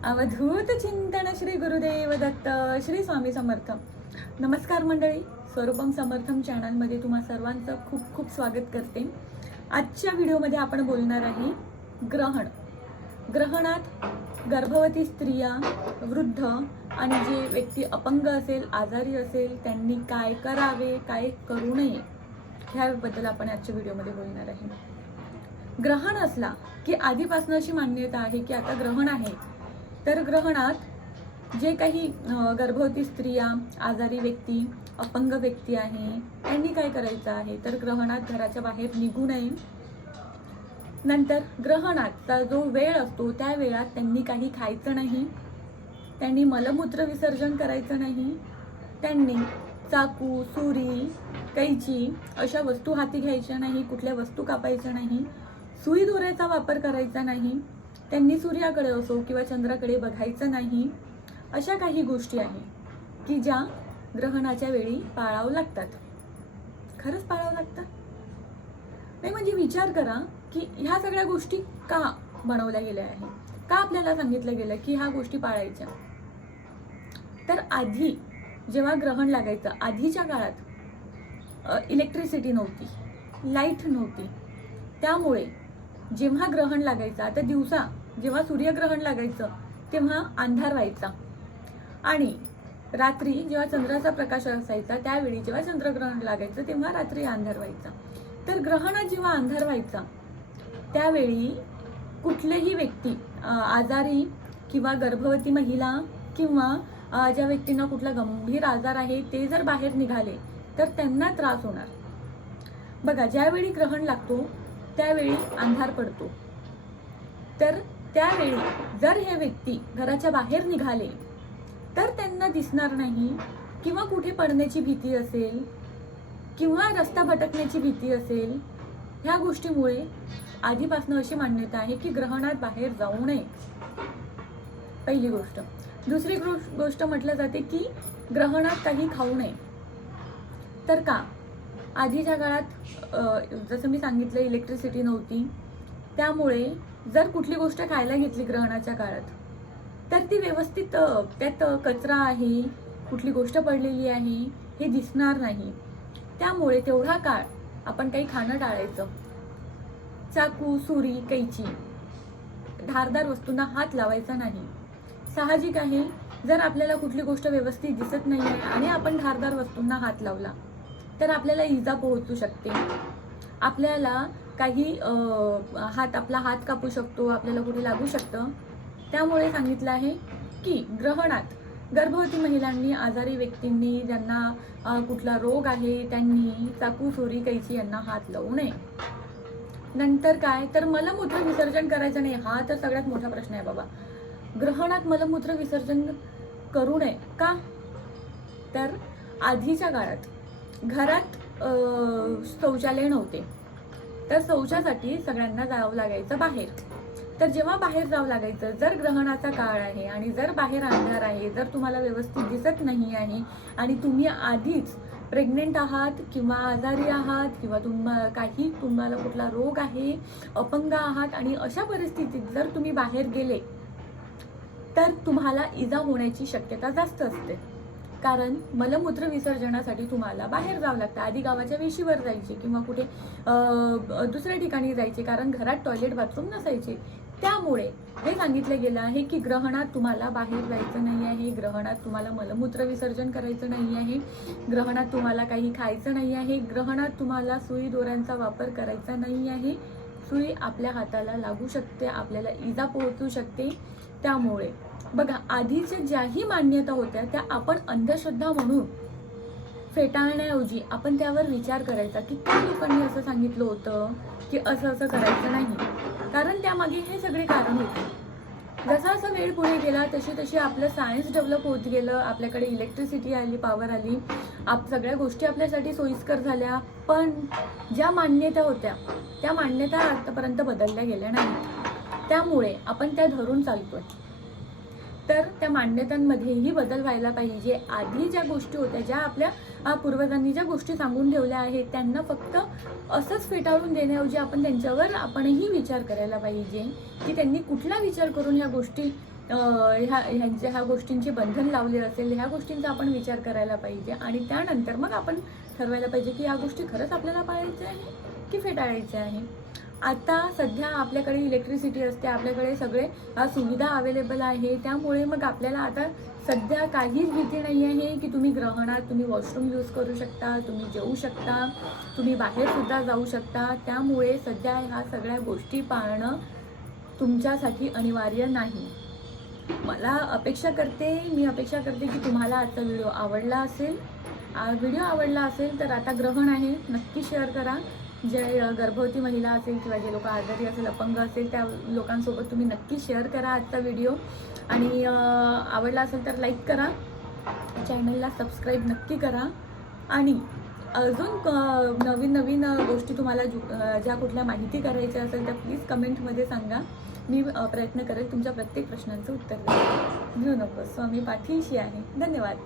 अवधूत चिंतन श्री गुरुदेव दत्त श्री स्वामी समर्थ. नमस्कार मंडळी, स्वरूपम समर्थम चॅनलमध्ये तुम्हा सर्वांचं खूप खूप स्वागत करते. आजच्या व्हिडिओमध्ये आपण बोलणार आहे ग्रहण. ग्रहणात गर्भवती स्त्रिया, वृद्ध आणि जे व्यक्ती अपंग असेल, आजारी असेल, त्यांनी काय करावे, काय करू नये ह्याबद्दल आपण आजच्या व्हिडिओमध्ये बोलणार आहे. ग्रहण असला की आधीपासून अशी मान्यता आहे की आता ग्रहण आहे, तर ग्रहणात जे काही गर्भवती स्त्रिया, आजारी व्यक्ती, अपंग व्यक्ती आहे, त्यांनी काय करायचं आहे तर ग्रहणात घराच्या बाहेर निघू नये. नंतर ग्रहणाचा जो वेळ असतो त्या वेळात त्यांनी काही खायचं नाही, त्यांनी मलमूत्र विसर्जन करायचं नाही, त्यांनी चाकू, सुरी, कैची अशा वस्तू हाती घ्यायच्या नाही, कुठल्या वस्तू कापायच्या नाही, सुई दोऱ्याचा वापर करायचा नाही, त्यांनी सूर्याकडे असो किंवा चंद्राकडे बघायचं नाही. अशा काही गोष्टी आहेत की ज्या ग्रहणाच्या वेळी पाळावं लागतात. खरंच पाळावं लागतात नाही म्हणजे विचार करा की ह्या सगळ्या गोष्टी का बनवल्या गेल्या आहे, का आपल्याला सांगितलं गेलं की ह्या गोष्टी पाळायच्या. तर आधी जेव्हा ग्रहण लागायचं, आधीच्या काळात इलेक्ट्रिसिटी नव्हती, लाईट नव्हती, त्यामुळे जेव्हा ग्रहण लागायचं, आता दिवसा जेव्हा सूर्यग्रहण लागायचं तेव्हा अंधार व्हायचा आणि रात्री जेव्हा चंद्राचा प्रकाश असायचा त्यावेळी जेव्हा चंद्रग्रहण लागायचं तेव्हा रात्री अंधार व्हायचा. तर ग्रहणात जेव्हा अंधार व्हायचा त्यावेळी कुठलेही व्यक्ती, आजारी किंवा गर्भवती महिला किंवा ज्या व्यक्तींना कुठला गंभीर आजार आहे ते जर बाहेर निघाले तर त्यांना त्रास होणार. बघा, ज्यावेळी ग्रहण लागतो त्यावेळी अंधार पडतो, तर त्यावेळी जर हे व्यक्ती घराच्या बाहेर निघाले तर त्यांना दिसणार नाही, किंवा कुठे पडण्याची भीती असेल किंवा रस्ता भटकण्याची भीती असेल. ह्या गोष्टीमुळे आधीपासून अशी मान्यता आहे की ग्रहणात बाहेर जाऊ नये. पहिली गोष्ट. दुसरी गोष्ट म्हटलं जाते की ग्रहणात काही खाऊ नये. तर का? आधीच्या काळात जसं मी सांगितलं इलेक्ट्रिसिटी नव्हती, त्यामुळे जर कुठली गोष्ट खायला घेतली ग्रहणाच्या काळात तर ती व्यवस्थित त्यात कचरा आहे, कुठली गोष्ट पडलेली आहे हे दिसणार नाही. त्यामुळे तेवढा काळ आपण काही खाणं टाळायचं. चाकू, सुरी, कैची, धारदार वस्तूंना हात लावायचा नाही. साहजिक आहे, जर आपल्याला कुठली गोष्ट व्यवस्थित दिसत नाही आहे आणि आपण धारदार वस्तूंना हात लावला तर आपल्याला इजा पोहोचू शकते. आपल्याला काही आपला हात कापू शकतो, आपल्याला कुठे लागू शकतं. त्यामुळे सांगितलं आहे की ग्रहणात गर्भवती महिलांनी, आजारी व्यक्तींनी, ज्यांना कुठला रोग आहे त्यांनी चाकू, सुरी, कैची यांना हात लावू नये. नंतर काय तर मलमूत्र विसर्जन करायचं नाही. हा तर सगळ्यात मोठा प्रश्न आहे बाबा. ग्रहणात मलमूत्र विसर्जन करू नये का? तर आधीच्या काळात घरात शौचालय नव्हते, तर शौचासाठी सगळ्यांना जावं लागायचं बाहेर. तर जेव्हा बाहेर जावं लागायचं, जर ग्रहणाचा काळ आहे आणि जर बाहेर अंधार आहे, जर तुम्हाला व्यवस्थित दिसत नाही आहे आणि तुम्ही आधीच प्रेग्नेंट आहात किंवा आजारी आहात किंवा तुम्हाला कुठला रोग आहे, अपंग आहात आणि अशा परिस्थितीत जर तुम्ही बाहेर गेले तर तुम्हाला इजा होण्याची शक्यता जास्त असते. कारण मलमूत्र विसर्जनासाठी तुम्हाला बाहेर जावं लागतं. आधी गावाच्या वेशीवर जायचे किंवा कुठे दुसऱ्या ठिकाणी जायचे, कारण घरात टॉयलेट, बाथरूम नसायचे. त्यामुळे हे सांगितलं गेलं आहे की ग्रहणात तुम्हाला बाहेर जायचं नाही आहे, ग्रहणात तुम्हाला मलमूत्र विसर्जन करायचं नाही आहे, ग्रहणात तुम्हाला काही खायचं नाही आहे, ग्रहणात तुम्हाला सुई दोऱ्यांचा वापर करायचा नाही आहे. सुई आपल्या हाताला लागू शकते, आपल्याला इजा पोहोचू शकते. त्यामुळे बघा, आधीच्या ज्याही मान्यता होत्या त्या आपण अंधश्रद्धा म्हणून फेटाळण्याऐवजी आपण त्यावर विचार करायचा की त्या लोकांनी असं सांगितलं होतं की असं करायचं नाही. कारण त्यामागे हे सगळे कारण होते. जसा जसा वेळ पुढे गेला तशी तशी आपलं सायन्स डेव्हलप होत गेलं, आपल्याकडे इलेक्ट्रिसिटी आली, पॉवर आली, सगळ्या गोष्टी आपल्यासाठी सोयीस्कर झाल्या. पण ज्या मान्यता होत्या त्या मान्यता आतापर्यंत बदलल्या गेल्या नाहीत. त्यामुळे आपण त्या धरून चालतोय. तर त्या मान्यतांमध्येही बदल व्हायला पाहिजे. आधी ज्या गोष्टी होत्या, ज्या आपल्या पूर्वजांनी ज्या गोष्टी सांगून ठेवल्या आहेत, त्यांना फक्त असंच फेटाळून देण्याऐवजी आपणही विचार करायला पाहिजे की त्यांनी कुठला विचार करून ह्या गोष्टी ह्या गोष्टींचे बंधन लावले असेल, ह्या गोष्टींचा आपण विचार करायला पाहिजे. आणि त्यानंतर मग आपण ठरवायला पाहिजे की ह्या गोष्टी खरंच आपल्याला पाळायच्या आहे की फेटाळायच्या आहे. आता सध्या आपल्याकडे इलेक्ट्रिसिटी असते, आपल्याकडे सगळे सुविधा अवेलेबल आहे, त्यामुळे मग आपल्याला आता सध्या काहीच भीती नाही आहे की तुम्ही ग्रहणात तुम्ही वॉशरूम यूज करू शकता, तुम्ही जेवू शकता, तुम्ही बाहेरसुद्धा जाऊ शकता. त्यामुळे सध्या ह्या सगळ्या गोष्टी पाळणं तुमच्यासाठी अनिवार्य नाही. मी अपेक्षा करते की तुम्हाला आजचा व्हिडिओ आवडला असेल. तर आता ग्रहण आहे, नक्की शेअर करा. जे गर्भवती महिला असेल किंवा जे लोक आजारी असेल, अपंग असेल, त्या लोकांसोबत तुम्ही नक्की शेअर करा आजचा व्हिडिओ. आणि आवडला असेल तर लाईक करा, चॅनलला सबस्क्राईब नक्की करा. आणि अजून नवीन गोष्टी तुम्हाला ज्या कुठल्या माहिती करायच्या असेल तर प्लीज कमेंटमध्ये सांगा. मी प्रयत्न करेल तुमच्या प्रत्येक प्रश्नांचं उत्तर द्यायला. घेऊ नको, स्वामी पाठीशी आहे. धन्यवाद.